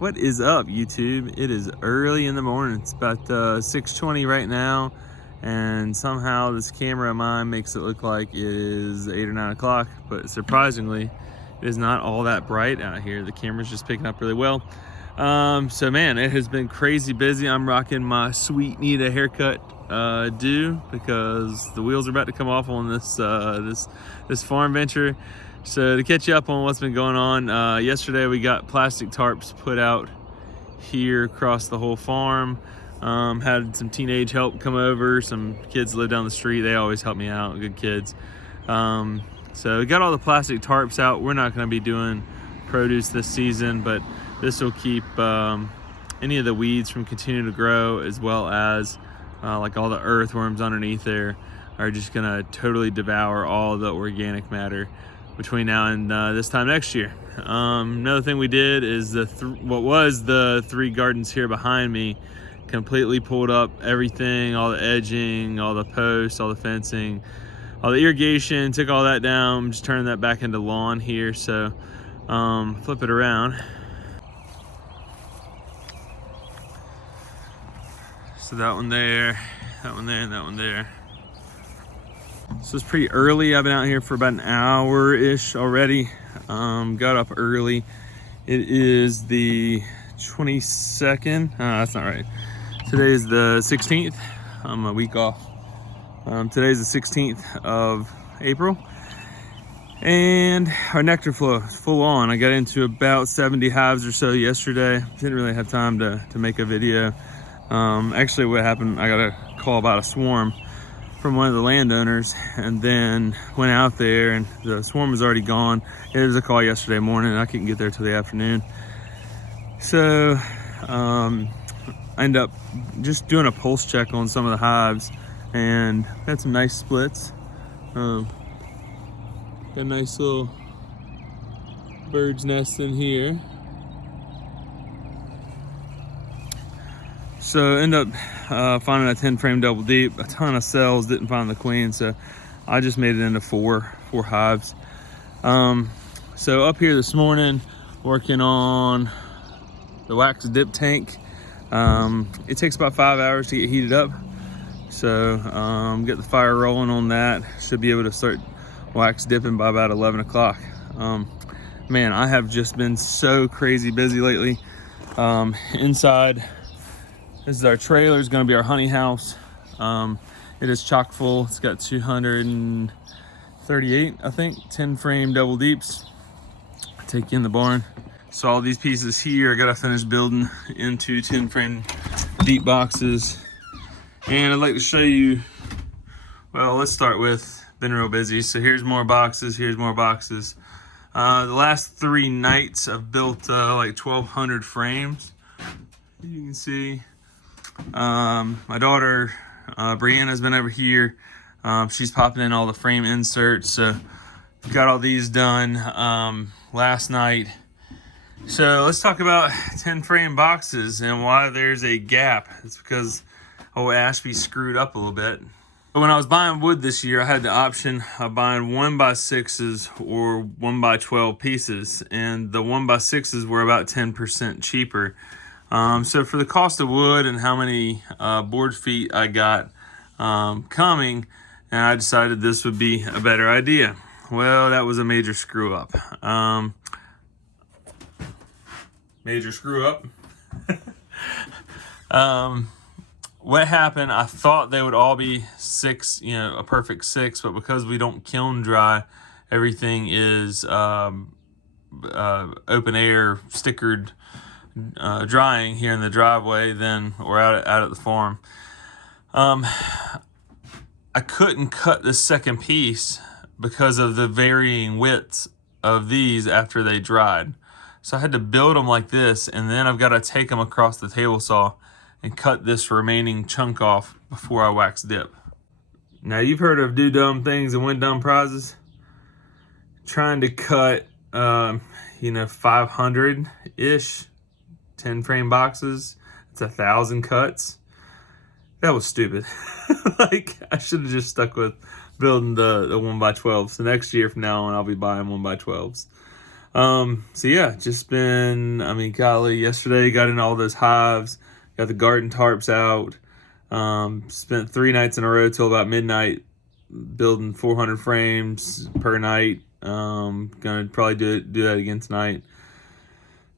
What is up, YouTube? It is early in the morning. It's about 6:20 right now, and somehow this camera of mine makes it look like it is 8 or 9 o'clock, but surprisingly, it is not all that bright out here. The camera's just picking up really well. So man, it has been crazy busy. I'm rocking my sweet Nita haircut due because the wheels are about to come off on this farm venture. So to catch you up on what's been going on, yesterday we got plastic tarps put out here across the whole farm. Had some teenage help come over, some kids live down the street. They always help me out, good kids. So we got all the plastic tarps out. We're not gonna be doing produce this season, but this will keep any of the weeds from continuing to grow, as well as like all the earthworms underneath there are just gonna totally devour all the organic matter between now and this time next year. Another thing we did is what was the 3 gardens here behind me, completely pulled up everything, all the edging, all the posts, all the fencing, all the irrigation, took all that down, just turning that back into lawn here. So flip it around. So that one there, that one there, and that one there. So it's pretty early. I've been out here for about an hour-ish already. Got up early. It is the 22nd. That's not right. Today is the 16th. I'm a week off. Today's the 16th of April. And our nectar flow is full on. I got into about 70 hives or so yesterday. Didn't really have time to make a video. Actually, what happened, I got a call about a swarm from one of the landowners, and then went out there and the swarm was already gone. There was a call yesterday morning and I couldn't get there till the afternoon. So I ended up just doing a pulse check on some of the hives and had some nice splits. Got a nice little bird's nest in here. So end up finding a 10 frame double deep, a ton of cells, didn't find the queen, so I just made it into four hives. So up here this morning, working on the wax dip tank. It takes about 5 hours to get heated up, so get the fire rolling on that. Should be able to start wax dipping by about 11 o'clock. Man, I have just been so crazy busy lately. Inside, this is our trailer. It's going to be our honey house. It is chock full. It's got 238, I think, 10 frame double deeps. Take you in the barn. So all these pieces here, I got to finish building into 10 frame deep boxes. And I'd like to show you, well, let's start with, been real busy. So here's more boxes, here's more boxes. The last 3 nights I've built like 1,200 frames. You can see. My daughter Brianna's been over here. She's popping in all the frame inserts, so got all these done last night. So let's talk about 10 frame boxes and why there's a gap. It's because Ashby screwed up a little bit. But when I was buying wood this year, I had the option of buying 1x6s or 1x12 pieces, and the 1x6s were about 10% cheaper. So for the cost of wood and how many board feet I got coming, and I decided this would be a better idea. Well, that was a major screw up. Major screw up. What happened, I thought they would all be 6, a perfect 6, but because we don't kiln dry, everything is open air stickered drying here in the driveway, then or out at the farm. I couldn't cut the second piece because of the varying widths of these after they dried. So I had to build them like this, and then I've got to take them across the table saw and cut this remaining chunk off before I wax dip. Now you've heard of do dumb things and win dumb prizes. Trying to cut 500-ish 10 frame boxes, it's 1,000 cuts. That was stupid. Like, I should have just stuck with building the 1x12s. So next year from now on, I'll be buying 1x12s. So yeah, just been, I mean, golly, yesterday got in all those hives, got the garden tarps out, spent 3 nights in a row till about midnight building 400 frames per night. Gonna probably do that again tonight.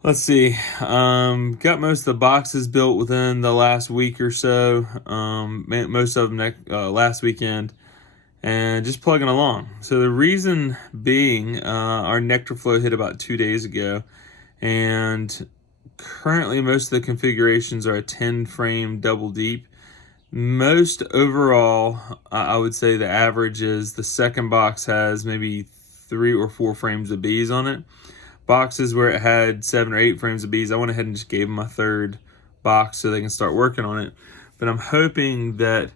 Let's see. Got most of the boxes built within the last week or so. Most of them last weekend, and just plugging along. So the reason being, our nectar flow hit about 2 days ago, and currently most of the configurations are a 10 frame double deep. Most overall, I would say the average is the second box has maybe 3 or 4 frames of bees on it. Boxes where it had 7 or 8 frames of bees, I went ahead and just gave them a third box so they can start working on it. But I'm hoping that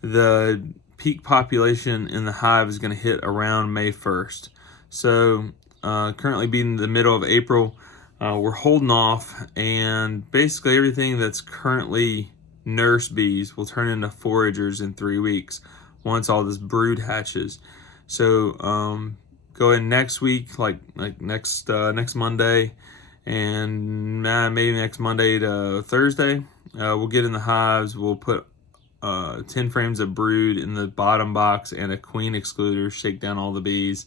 the peak population in the hive is going to hit around May 1st. So currently being the middle of April, we're holding off, and basically everything that's currently nurse bees will turn into foragers in 3 weeks once all this brood hatches. So go in next week, like next Monday, and maybe next Monday to Thursday, we'll get in the hives. We'll put 10 frames of brood in the bottom box and a queen excluder, shake down all the bees.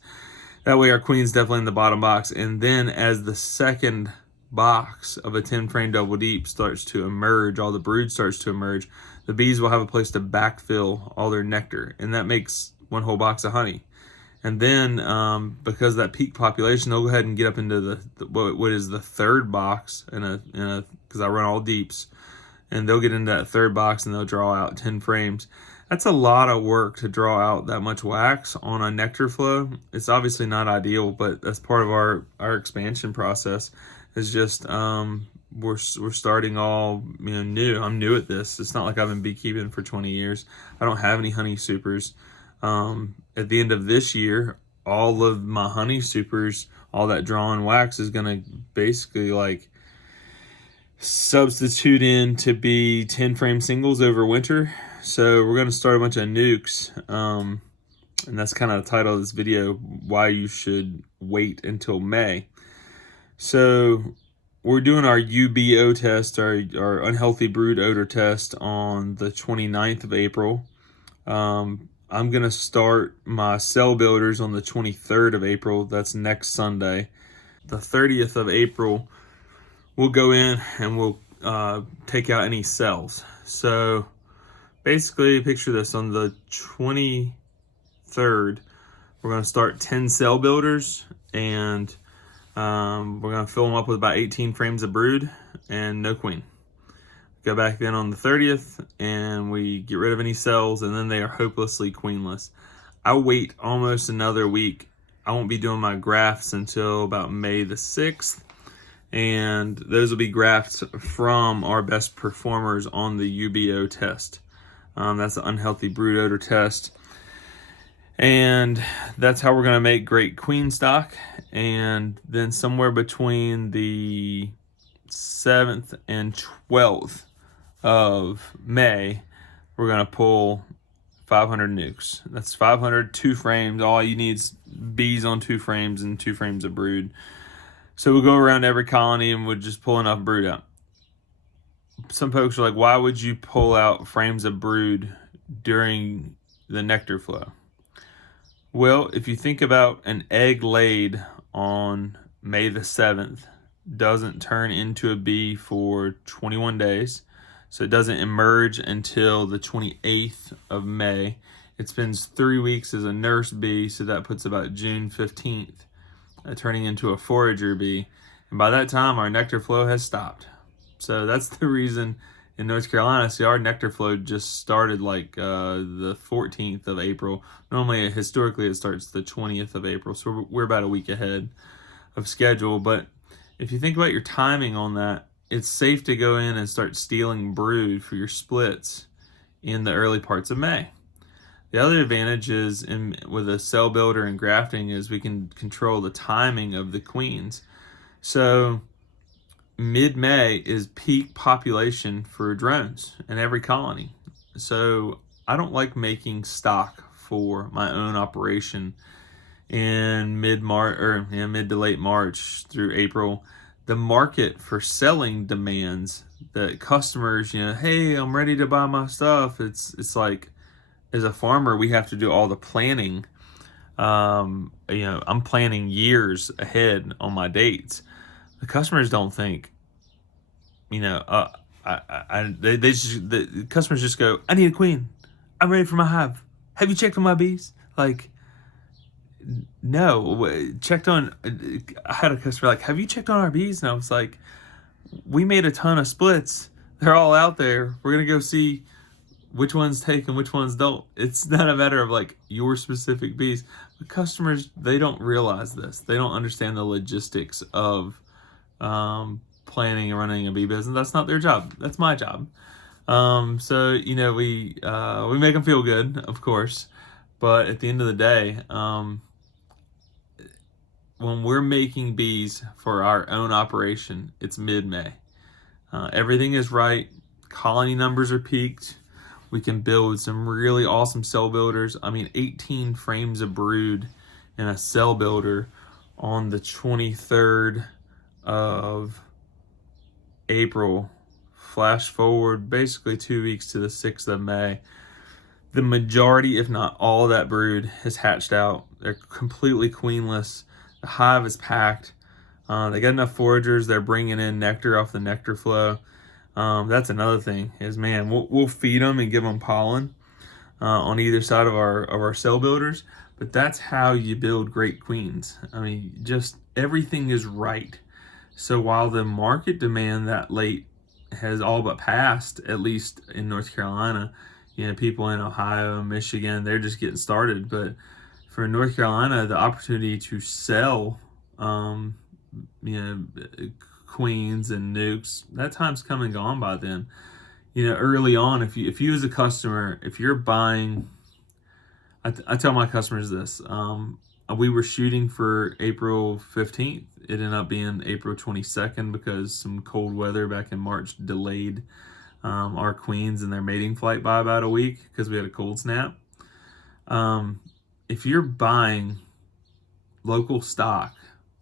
That way our queen's definitely in the bottom box. And then as the second box of a 10 frame double deep starts to emerge, all the brood starts to emerge, the bees will have a place to backfill all their nectar, and that makes one whole box of honey. And then because of that peak population, they'll go ahead and get up into what is the third box because I run all deeps, and they'll get into that third box and they'll draw out 10 frames. That's a lot of work to draw out that much wax on a nectar flow. It's obviously not ideal, but that's part of our expansion process. Is just we're starting all new. I'm new at this. It's not like I've been beekeeping for 20 years. I don't have any honey supers. At the end of this year, all of my honey supers, all that drawn wax is gonna basically like substitute in to be 10 frame singles over winter. So we're going to start a bunch of nukes, and that's kind of the title of this video, why you should wait until May. So we're doing our UBO test, our unhealthy brood odor test, on the 29th of April. I'm going to start my cell builders on the 23rd of April. That's next Sunday. The 30th of April, we'll go in and we'll take out any cells. So basically, picture this: on the 23rd, we're going to start 10 cell builders, and we're going to fill them up with about 18 frames of brood and no queen. Go back in on the 30th, and we get rid of any cells, and then they are hopelessly queenless. I'll wait almost another week. I won't be doing my grafts until about May the 6th. And those will be grafts from our best performers on the UBO test. That's the unhealthy brood odor test. And that's how we're going to make great queen stock. And then somewhere between the 7th and 12th of May, we're going to pull 500 nukes. That's 500, 2 frames. All you need is bees on 2 frames and 2 frames of brood. So we'll go around every colony and we'll just pull enough brood out. Some folks are like, why would you pull out frames of brood during the nectar flow? Well, if you think about an egg laid on May the 7th, doesn't turn into a bee for 21 days. So it doesn't emerge until the 28th of May. It spends 3 weeks as a nurse bee, so that puts about June 15th. Turning into a forager bee, and by that time our nectar flow has stopped. So that's the reason in North Carolina, see, our nectar flow just started like the 14th of April. Normally, historically, it starts the 20th of April, so we're about a week ahead of schedule. But if you think about your timing on that, it's safe to go in and start stealing brood for your splits in the early parts of May. The other advantage is with a cell builder and grafting is we can control the timing of the queens. So mid-May is peak population for drones in every colony. So I don't like making stock for my own operation in mid-March, or mid to late March through April, the market for selling demands that customers, hey, I'm ready to buy my stuff. It's like, as a farmer, we have to do all the planning. I'm planning years ahead on my dates. The customers don't think, you know, the customers just go, I need a queen. I'm ready for my hive. Have you checked on my bees? Like, no, checked on. I had a customer like, have you checked on our bees? And I was like, we made a ton of splits. They're all out there. We're gonna go see which ones take and which ones don't. It's not a matter of like your specific bees. The customers, they don't realize this. They don't understand the logistics of planning and running a bee business. That's not their job. That's my job. So we make them feel good, of course, but at the end of the day, when we're making bees for our own operation, it's mid-May. Everything is right. Colony numbers are peaked. We can build some really awesome cell builders. 18 frames of brood in a cell builder on the 23rd of April. Flash forward basically 2 weeks to the 6th of May. The majority, if not all, of that brood has hatched out. They're completely queenless. The hive is packed. They got enough foragers. They're bringing in nectar off the nectar flow. That's another thing is, man, we'll feed them and give them pollen on either side of our cell builders. But that's how you build great queens. Just everything is right. So while the market demand that late has all but passed, at least in North Carolina, people in Ohio and Michigan, they're just getting started. But for North Carolina, the opportunity to sell, queens and nukes, that time's come and gone by then. Early on, if you as a customer, if you're buying, I tell my customers this, we were shooting for April 15th. It ended up being April 22nd because some cold weather back in March delayed our queens and their mating flight by about a week because we had a cold snap. If you're buying local stock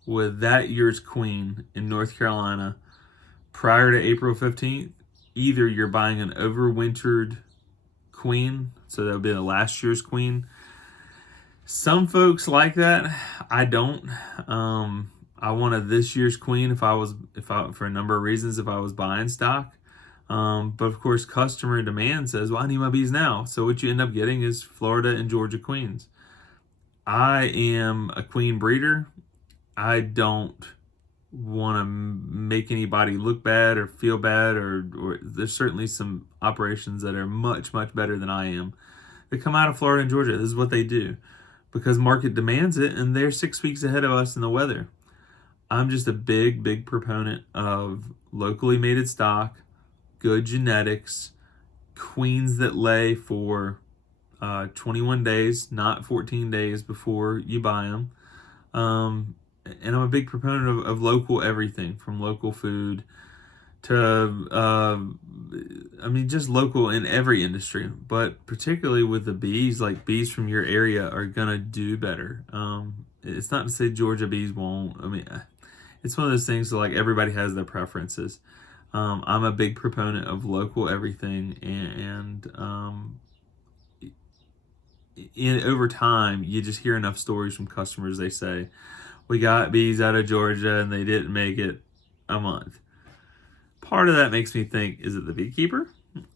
with that year's queen in North Carolina prior to April 15th, either you're buying an overwintered queen, so that would be the last year's queen. Some folks like that. I don't. I wanted this year's queen if I for a number of reasons, if I was buying stock. But of course, customer demand says, well, I need my bees now. So what you end up getting is Florida and Georgia queens. I am a queen breeder. I don't want to make anybody look bad or feel bad, or there's certainly some operations that are much, much better than I am. They come out of Florida and Georgia. This is what they do because market demands it, and they're 6 weeks ahead of us in the weather. I'm just a big, big proponent of locally mated stock, good genetics, queens that lay for 21 days, not 14 days before you buy them. And I'm a big proponent of local everything, from local food to, just local in every industry, but particularly with the bees, like bees from your area are gonna do better. It's not to say Georgia bees won't. It's one of those things that like everybody has their preferences. I'm a big proponent of local everything, and over time, you just hear enough stories from customers. They say, we got bees out of Georgia and they didn't make it a month. Part of that makes me think, is it the beekeeper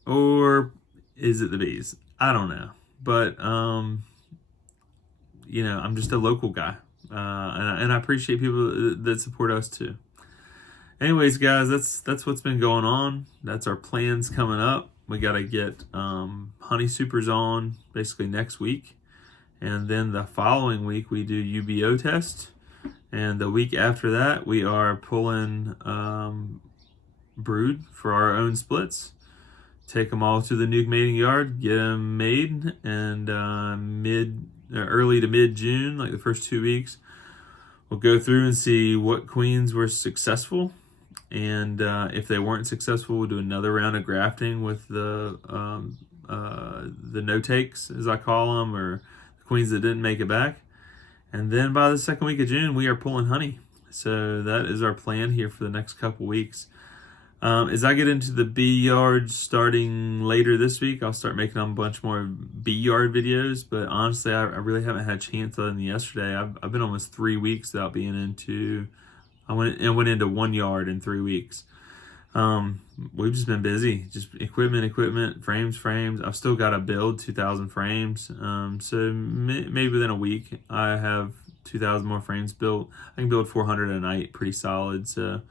or is it the bees? I don't know. But, I'm just a local guy. And I appreciate people that support us too. Anyways, guys, that's what's been going on. That's our plans coming up. We got to get honey supers on basically next week. And then the following week, we do UBO test. And the week after that, we are pulling brood for our own splits. Take them all to the nuke mating yard, get them made, and early to mid-June, like the first 2 weeks, we'll go through and see what queens were successful. And if they weren't successful, we'll do another round of grafting with the no-takes, as I call them, or the queens that didn't make it back. And then by the second week of June, we are pulling honey. So that is our plan here for the next couple weeks. As I get into the bee yards starting later this week, I'll start making a bunch more bee yard videos. But honestly, I really haven't had a chance other than yesterday. I've been almost 3 weeks without being into. I went into 1 yard in 3 weeks. We've just been busy, just equipment, frames. I've still got to build 2,000 frames. So maybe within a week, I have 2,000 more frames built. I can build 400 a night, pretty solid. So,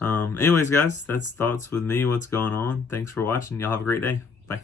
anyways, guys, that's thoughts with me. What's going on? Thanks for watching. Y'all have a great day. Bye.